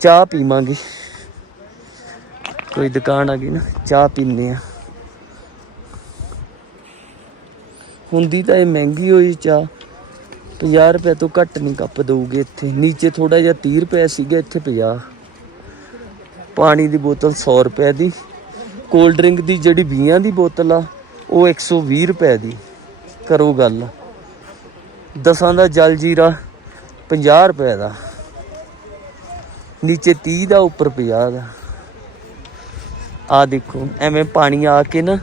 ਚਾਹ ਪੀਵਾਂਗੇ। ਕੋਈ ਦੁਕਾਨ ਆ ਗਈ ਨਾ, ਚਾਹ ਪੀਨੇ ਆ। ਹੁੰਦੀ ਤਾਂ ਇਹ ਮਹਿੰਗੀ ਹੋਈ ਚਾਹ। 50 ਰੁਪਏ ਤੋਂ ਘੱਟ ਨਹੀਂ ਕੱਪ ਦਊਗੇ ਇੱਥੇ। ਨੀਚੇ ਥੋੜਾ ਜਿਹਾ 30 ਰੁਪਏ ਸੀਗਾ, ਇੱਥੇ 50 ਪਾਣੀ ਦੀ ਬੋਤਲ 100 ਰੁਪਏ ਦੀ। ਕੋਲਡ ਡਰਿੰਕ ਦੀ ਜਿਹੜੀ 20 ਦੀ ਬੋਤਲ ਆ, ਉਹ 120 ਰੁਪਏ ਦੀ। ਕਰੋ ਗੱਲ। ਦਸਾਂ ਦਾ ਜਲ ਜੀਰਾ 50 ਰੁਪਏ ਦਾ। ਨੀਚੇ 30 ਦਾ, ਉੱਪਰ 50 ਦਾ। ਆ ਦੇਖੋ, ਐਵੇਂ ਪਾਣੀ ਆ ਕੇ ਨਾ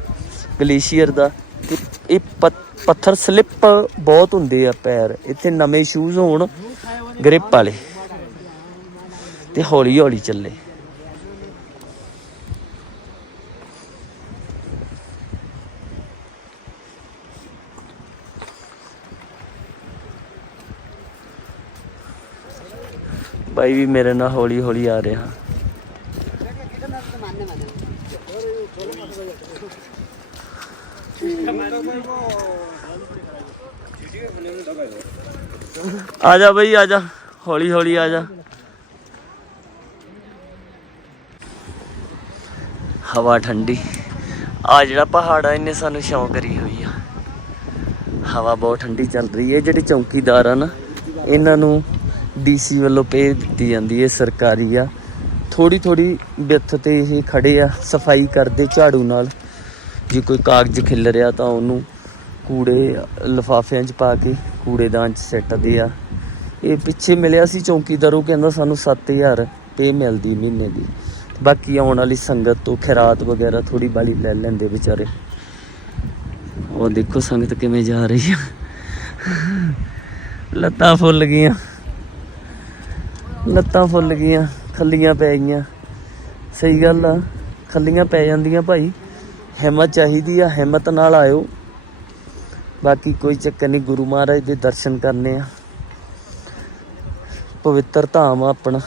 ਗਲੇਸ਼ੀਅਰ ਦਾ, ਤੇ ਇਹ ਪੱਤ- ਪੱਥਰ ਸਲਿੱਪ ਬਹੁਤ ਹੁੰਦੇ ਆ ਪੈਰ। ਇੱਥੇ ਨਵੇਂ ਸ਼ੂਜ਼ ਹੋਣ ਗ੍ਰਿਪ ਵਾਲੇ। ਤੇ ਹੌਲੀ ਹੌਲੀ ਚੱਲੇ। ਬਾਈ ਵੀ ਮੇਰੇ ਨਾਲ ਹੌਲੀ ਹੌਲੀ ਆ ਰਿਹਾ। ਆ ਜਾ ਬਈ, ਆ ਜਾ। ਹੌਲੀ ਹੌਲੀ ਆ ਜਾ। ਹਵਾ ਠੰਡੀ। ਆ ਜਿਹੜਾ ਪਹਾੜ ਆ ਇਹਨੇ ਸਾਨੂੰ ਸ਼ੌਂਕ ਕਰੀ ਹੋਈ ਆ। ਹਵਾ ਬਹੁਤ ਠੰਡੀ ਚੱਲ ਰਹੀ ਹੈ ਜਿਹੜੇ ਚੌਕੀਦਾਰ ਆ ਨਾ, ਇਹਨਾਂ ਨੂੰ ਡੀਸੀ ਵੱਲੋਂ ਪੇ ਦਿੱਤੀ ਜਾਂਦੀ ਹੈ ਸਰਕਾਰੀ ਆ। ਥੋੜੀ ਥੋੜੀ ਵਿੱਥ ਤੇ ਇਹ ਖੜੇ ਆ, ਸਫ਼ਾਈ ਕਰਦੇ ਝਾੜੂ ਨਾਲ। ਜੇ ਕੋਈ ਕਾਗਜ਼ ਖਿਲ ਰਿਹਾ ਤਾਂ ਉਹਨੂੰ ਕੂੜੇ, ਲਫਾਫਿਆਂ 'ਚ ਪਾ ਕੇ ਕੂੜੇਦਾਨ 'ਚ ਸਿੱਟਦੇ ਆ। ਇਹ ਪਿੱਛੇ ਮਿਲਿਆ ਸੀ ਚੌਂਕੀਦਾਰ ਉਹ ਕਹਿੰਦਾ ਸਾਨੂੰ 7000 ਪੇ ਮਿਲਦੀ ਮਹੀਨੇ ਦੀ। ਬਾਕੀ ਆਉਣ ਵਾਲੀ ਸੰਗਤ ਤੋਂ ਖੈਰਾਤ ਵਗੈਰਾ ਥੋੜੀ ਬਾਲੀ ਲੈ ਲੈਂਦੇ ਵਿਚਾਰੇ। ਉਹ ਦੇਖੋ ਸੰਗਤ ਕਿਵੇਂ ਜਾ ਰਹੀ ਆ। ਲੱਤਾਂ ਫੁੱਲ ਗਈਆਂ। ਲੱਤਾਂ ਫੁੱਲ ਗਈਆਂ, ਖੱਲੀਆਂ ਪੈ ਗਈਆਂ। ਸਹੀ ਗੱਲ ਆ, ਖੱਲੀਆਂ ਪੈ ਜਾਂਦੀਆਂ ਭਾਈ। ਹਿੰਮਤ ਚਾਹੀਦੀ ਆ, ਹਿੰਮਤ ਨਾਲ ਆਇਓ। ਬਾਕੀ ਕੋਈ ਚੱਕਰ ਨਹੀਂ, ਗੁਰੂ ਮਹਾਰਾਜ ਦੇ ਦਰਸ਼ਨ ਕਰਨੇ ਆ। ਪਵਿੱਤਰ ਧਾਮ ਆ ਆਪਣਾ।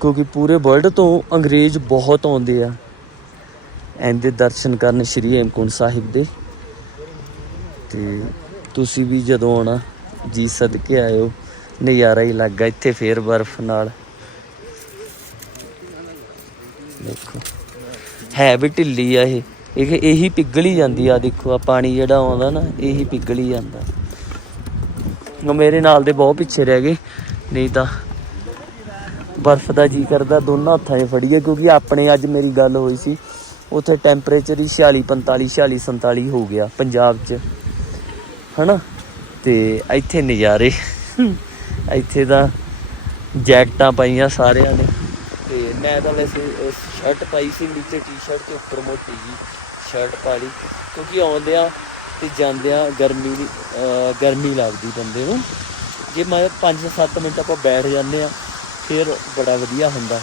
ਕਿਉਂਕਿ ਪੂਰੇ ਵਰਲਡ ਤੋਂ ਅੰਗਰੇਜ਼ ਬਹੁਤ ਆਉਂਦੇ ਆ। ਇਹਦੇ ਦਰਸ਼ਨ ਕਰਨ ਸ਼੍ਰੀ ਹੇਮਕੁੰਟ ਸਾਹਿਬ ਦੇ। ਤੇ ਤੁਸੀਂ ਵੀ ਜਦੋਂ ਆਉਣਾ, ਜੀ ਸਦਕੇ ਆਇਓ। ਨਜ਼ਾਰਾ ਹੀ ਲੱਗਾ ਇੱਥੇ ਫੇਰ ਬਰਫ਼ ਨਾਲ। ਦੇਖੋ। ਹੈ ਵੀ ਢਿੱਲੀ ਆ ਇਹ। ਇਹ ਇਹੀ ਪਿਘਲ ਜਾਂਦੀ ਆ, ਦੇਖੋ ਆ ਪਾਣੀ ਜਿਹੜਾ ਆਉਂਦਾ ਨਾ, ਇਹੀ ਪਿਘਲ ਜਾਂਦਾ। ਮੇਰੇ ਨਾਲ ਦੇ ਬਹੁਤ ਪਿੱਛੇ ਰਹਿ ਗਏ। ਨਹੀਂ ਤਾਂ ਬਰਫ਼ ਦਾ ਜੀ ਕਰਦਾ, ਦੋਨਾਂ ਹੱਥਾਂ 'ਚ ਫੜੀਏ ਕਿਉਂਕਿ ਆਪਣੇ ਅੱਜ ਮੇਰੀ ਗੱਲ ਹੋਈ ਸੀ, ਉੱਥੇ ਟੈਂਪਰੇਚਰ ਹੀ 46 45 46 47 ਹੋ ਗਿਆ ਪੰਜਾਬ 'ਚ। ਹਨਾ? ਤੇ ਇੱਥੇ ਨਜ਼ਾਰੇ। ਇੱਥੇ ਤਾਂ ਜੈਕਟਾਂ ਪਾਈਆਂ ਸਾਰਿਆਂ ਨੇ। ਤੇ ਮੈਂ ਤਾਂ ਵੈਸੇ ਸ਼ਰਟ ਪਾਈ ਸੀ, ਨੀਚੇ ਟੀ-ਸ਼ਰਟ ਤੇ ਉੱਪਰ ਮੋਟੀ ਜੀ ਸ਼ਰਟ ਪਾ ਲਈ, ਕਿਉਂਕਿ ਆਉਂਦਿਆਂ ਤੇ ਜਾਂਦਿਆਂ ਗਰਮੀ ਦੀ ਗਰਮੀ ਲੱਗਦੀ ਬੰਦੇ ਨੂੰ। ਜੇ ਮੈਂ 5-7 ਮਿੰਟ ਆਪਾਂ ਬੈਠ ਜਾਂਦੇ ਆ, ਫਿਰ ਬੜਾ ਵਧੀਆ ਹੁੰਦਾ।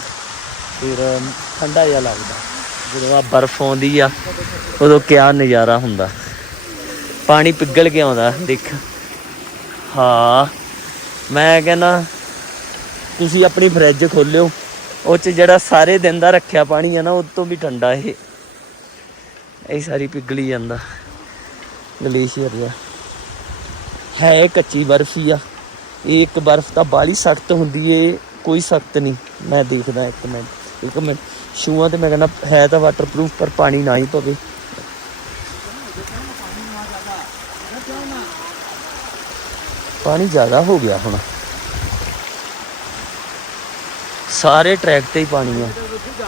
ਫਿਰ ਠੰਡਾ ਜਿਹਾ ਲੱਗਦਾ। ਜਦੋਂ ਆ ਬਰਫ਼ ਆਉਂਦੀ ਆ, ਉਦੋਂ ਕਿਆ ਨਜ਼ਾਰਾ ਹੁੰਦਾ। ਪਾਣੀ ਪਿਘਲ ਕੇ ਆਉਂਦਾ, ਦੇਖ। ਹਾਂ, ਮੈਂ ਕਹਿੰਦਾ, ਤੁਸੀਂ ਆਪਣੀ ਫਰਿੱਜ ਖੋਲਿਓ। ਉਹ ਚ ਜਿਹੜਾ ਸਾਰੇ ਦਿਨ ਦਾ ਰੱਖਿਆ ਪਾਣੀ ਆ ਨਾ, ਉਹ ਤੋਂ ਵੀ ਠੰਡਾ ਇਹ। ਇਹ ਸਾਰੀ ਪਿਘਲੀ ਜਾਂਦਾ। ਗਲੇਸ਼ੀਅਰ ਜਿਹਾ ਹੈ ਕੱਚੀ ਬਰਫ ਹੀ ਆ। ਇਹ ਇੱਕ ਬਰਫ ਤਾਂ ਬਾਲੀ ਸਖਤ ਹੁੰਦੀ ਏ, ਕੋਈ ਸਖਤ ਨਹੀਂ। ਮੈਂ ਦੇਖਦਾ ਇੱਕ ਮਿੰਟ ਇੱਕ ਮਿੰਟ। ਸ਼ੂਆਂ ਤੇ ਮੈਂ ਕਹਿੰਦਾ, ਹੈ ਤਾਂ ਵਾਟਰਪ੍ਰੂਫ ਪਰ ਪਾਣੀ ਨਾ ਹੀ ਪਵੇ। ਪਾਣੀ ਜ਼ਿਆਦਾ ਹੋ ਗਿਆ ਹੁਣ। ਸਾਰੇ ਟਰੈਕ ਤੇ ਹੀ ਪਾਣੀ ਆ।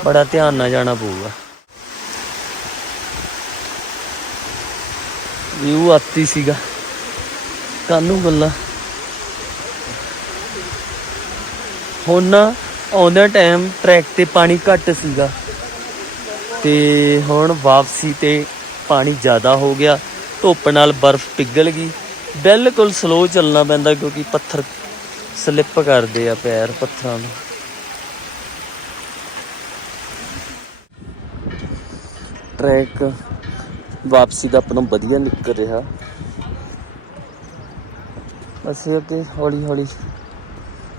ਬੜਾ ਧਿਆਨ ਨਾਲ ਜਾਣਾ ਪਊਗਾ। ਵਿਊ ਆਤੀ ਸੀਗਾ। ਕਾਨੂੰ ਗੱਲਾਂ। ਹੁਣ ਆਉਂਦਾ ਟਾਈਮ ਟਰੈਕ ਤੇ ਪਾਣੀ ਘੱਟ ਸੀਗਾ। ਤੇ ਹੁਣ ਵਾਪਸੀ ਤੇ ਪਾਣੀ ਜ਼ਿਆਦਾ ਹੋ ਗਿਆ। ਧੁੱਪ ਨਾਲ ਬਰਫ਼ ਪਿਘਲ ਗਈ। ਬਿਲਕੁਲ ਸਲੋ ਚੱਲਣਾ ਪੈਂਦਾ ਕਿਉਂਕਿ ਪੱਥਰ ਸਲਿੱਪ ਕਰਦੇ ਆ ਪੈਰ ਪੱਥਰਾਂ ਨੂੰ। ਟਰੈਕ ਵਾਪਸੀ ਦਾ ਆਪਣਾ ਵਧੀਆ ਨਿਕਲ ਰਿਹਾ। ਅਸੀਂ ਅੱਗੇ ਹੌਲੀ ਹੌਲੀ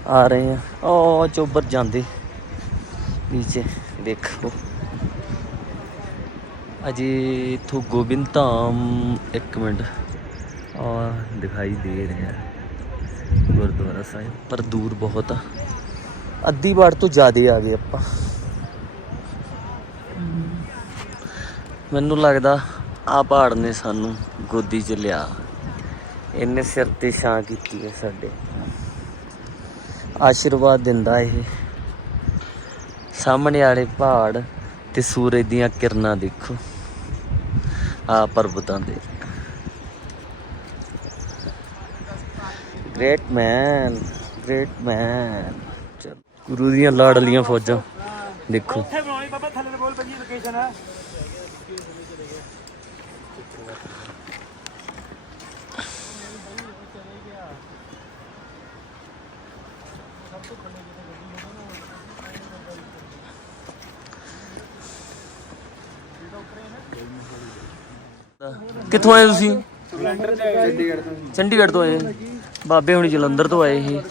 ਆ ਰਹੇ ਆ ਉਹ ਚੋਬਰ ਜਾਂਦੇ। ਨੀਚੇ ਦੇਖੋ। ਅਜੇ ਇਥੋਂ ਗੋਬਿੰਦ ਧਾਮ ਇੱਕ ਮਿੰਟ। ਆ ਦਿਖਾਈ ਦੇ ਰਿਹਾ। ਗੁਰਦੁਆਰਾ ਸਾਹਿਬ ਪਰ ਦੂਰ ਬਹੁਤ ਆ। ਅੱਧੀ ਵਾਰ ਤੋਂ ਜ਼ਿਆਦੇ ਆ ਗਏ ਆਪਾਂ। ਮੈਨੂੰ ਲੱਗਦਾ ਆ ਪਹਾੜ ਨੇ ਸਾਨੂੰ ਗੋਦੀ 'ਚ ਲਿਆ। ਇਹਨੇ ਸਿਰ ਤੇ ਛਾਂ ਕੀਤੀ ਹੈ ਸਾਡੇ। ਆਸ਼ੀਰਵਾਦ ਦਿੰਦਾ ਇਹ। ਸਾਹਮਣੇ ਵਾਲੇ ਪਹਾੜ ਤੇ ਸੂਰਜ ਦੀਆਂ ਕਿਰਨਾਂ ਦੇਖੋ। ਆ ਪਰਬਤਾਂ ਦੇ। ਗ੍ਰੇਟ ਮੈਨ ਗ੍ਰੇਟ ਮੈਨ ਗੁਰੂ ਦੀਆਂ ਲਾਡਲੀਆਂ ਫੌਜਾਂ, ਦੇਖੋ। ਉੱਥੇ ਬਣਾਉਣੀ ਬਾਬਾ ਥੱਲੇ ਬੋਲ ਪੰਜੀ ਲੋਕੇਸ਼ਨ ਹੈ ਕਿੱਥੋਂ ਆਏ ਤੁਸੀਂ? ਚੰਡੀਗੜ੍ਹ ਤੋਂ ਆਏ। ਬਾਬੇ ਹੁਣੀ ਜਲੰਧਰ ਤੋਂ ਆਏ ਇਹ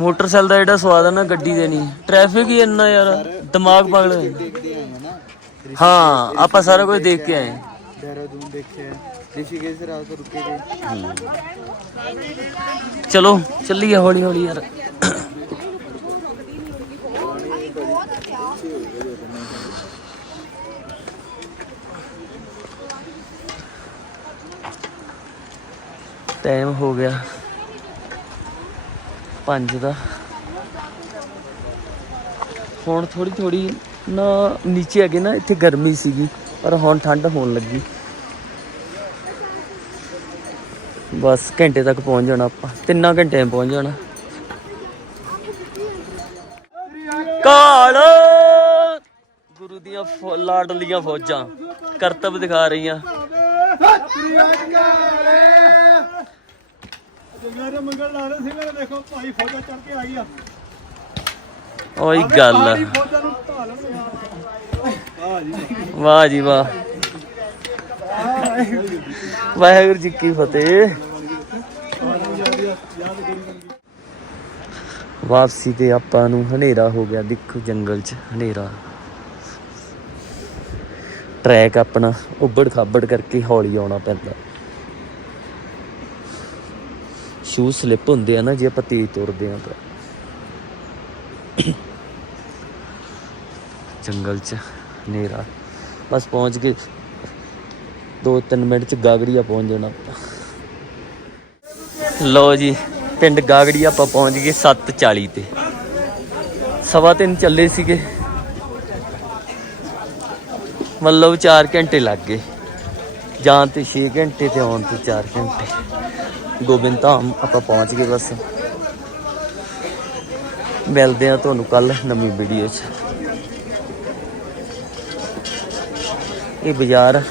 ਮੋਟਰਸਾਈਕਲ ਦਾ ਜਿਹੜਾ ਸਵਾਦ ਆ ਨਾ, ਗੱਡੀ ਦੇ ਨਹੀਂ। ਟ੍ਰੈਫਿਕ ਹੀ ਇੰਨਾ ਯਾਰ, ਦਿਮਾਗ ਪਾਗਲ ਹੋਇਆ ਹਾਂ, ਆਪਾਂ ਸਾਰਾ ਕੁਝ ਦੇਖ ਕੇ ਆਏ। ਦੇਹਰਾਦੂਨ ਦੇਖਿਆ। ਰਿਸ਼ੀਕੇਸ਼ ਰਾਤ ਨੂੰ ਰੁਕੇ ਗਏ ਚਲੋ, ਚੱਲੀਏ ਹੌਲੀ ਹੌਲੀ ਯਾਰ। ਟਾਈਮ ਹੋ ਗਿਆ 5 ਦਾ। ਹੁਣ ਥੋੜੀ ਥੋੜੀ ਨਾ ਨੀਚੇ ਹੈਗੇ ਨਾ ਇੱਥੇ ਗਰਮੀ ਸੀਗੀ, ਪਰ ਹੁਣ ਠੰਡ ਹੋਣ ਲੱਗੀ। ਬਸ ਘੰਟੇ ਤੱਕ ਪਹੁੰਚ ਜਾਣਾ ਆਪਾਂ। ਤਿੰਨਾਂ ਘੰਟਿਆਂ 'ਚ ਪਹੁੰਚ ਜਾਣਾ। ਕਾਲ! ਗੁਰੂ ਦੀਆਂ ਲਾਡਲੀਆਂ ਫੌਜਾਂ ਕਰਤਬ ਦਿਖਾ ਰਹੀਆਂ। ਮੇਰੇ ਮੰਗਲ ਲਾਲੇ ਸਿੰਘ ਨੇ ਦੇਖੋ ਭਾਈ ਫੌਜਾਂ ਚੜ ਕੇ ਆਈ ਆ ਉਹੀ ਗੱਲ ਵਾਹ ਜੀ ਵਾਹ। ਵਾਹਿਗੁਰੂ ਜੀ ਕੀ ਫਤਿਹ। ਵਾਪਸੀ ਤੇ ਆਪਾਂ ਨੂੰ ਹਨੇਰਾ ਹੋ ਗਿਆ, ਦੇਖੋ ਜੰਗਲ 'ਚ ਹਨੇਰਾ। ਟਰੈਕ ਆਪਣਾ ਉੱਬੜ ਖਾਬੜ ਕਰਕੇ ਹੌਲੀ ਆਉਣਾ ਪੈਂਦਾ। ਸ਼ੂ ਸਲਿੱਪ ਹੁੰਦੇ ਆ ਨਾ, ਜੇ ਆਪਾਂ ਤੇਜ਼ ਤੁਰਦੇ ਆ ਤਾਂ। ਜੰਗਲ 'ਚ ਹਨੇਰਾ। ਬਸ ਪਹੁੰਚ ਕੇ 2-3 ਮਿੰਟ 'ਚ ਗਾਗੜੀਆ ਪਹੁੰਚ ਜਾਣਾ। ਆਪਾਂ ਲੋ ਜੀ। ਪਿੰਡ ਗਾਗੜੀ ਆਪਾਂ ਪਹੁੰਚ ਗਏ 7:40 ਤੇ। ਸਵਾ ਤਿੰਨ ਚੱਲੇ ਸੀਗੇ। ਮਤਲਬ 4 ਘੰਟੇ ਲੱਗ ਗਏ। ਜਾਣ ਤੇ 6 ਘੰਟੇ ਤੇ ਆਉਣ ਤੇ 4 ਘੰਟੇ। ਗੋਬਿੰਦ ਧਾਮ ਆਪਾਂ ਪਹੁੰਚ ਗਏ ਬਸ। ਮਿਲਦੇ ਆ ਤੁਹਾਨੂੰ ਕੱਲ ਨਵੀਂ ਵੀਡੀਓ 'ਚ। ਇਹ ਬਾਜ਼ਾਰ